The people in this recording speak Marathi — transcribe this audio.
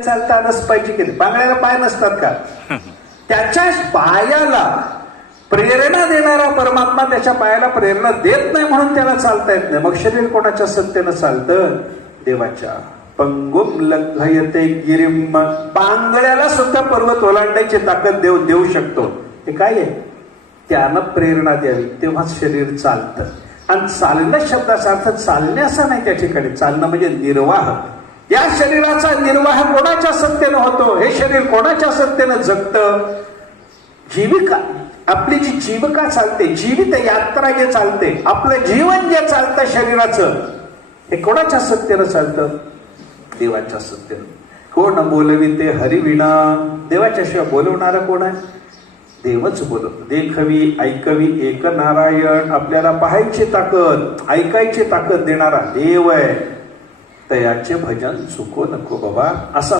चालतानाच पाहिजे की बांगड्याला पाय नसतात का? त्याच्या पायाला प्रेरणा देणारा परमात्मा त्याच्या पायाला प्रेरणा देत नाही म्हणून त्याला चालता येत नाही. मग शरीर कोणाच्या सत्तेनं चालतं? देवाच्या. पंगुम लघयते गिरिम. बांगड्याला सुद्धा पर्वत ओलांडायची ताकद देव देऊ शकतो. हे काय आहे? त्यानं प्रेरणा द्यावी. तेव्हाच शरीर चालतं. आणि चालणं शब्दाचा अर्थ चालण्याचा नाही त्या ठिकाणी. चालणं म्हणजे निर्वाह. या शरीराचा निर्वाह कोणाच्या सत्तेनं होतो? हे शरीर कोणाच्या सत्तेनं जगतं? जीविका. आपली जी जीविका चालते जीवित यात्रा जे चालते आपलं जीवन जे चालतं शरीराचं हे कोणाच्या सत्तेनं चालतं? देवाच्या सत्तेनं. कोण बोलविते हरिविणा? देवाच्या शिवाय बोलवणारा कोण आहे? देवच बोलव. देखवी ऐकवी एक नारायण आपल्याला पाहायची ताकद ऐकायची ताकद देणारा देव आहे. तयाचे भजन सुको नको बाबा असा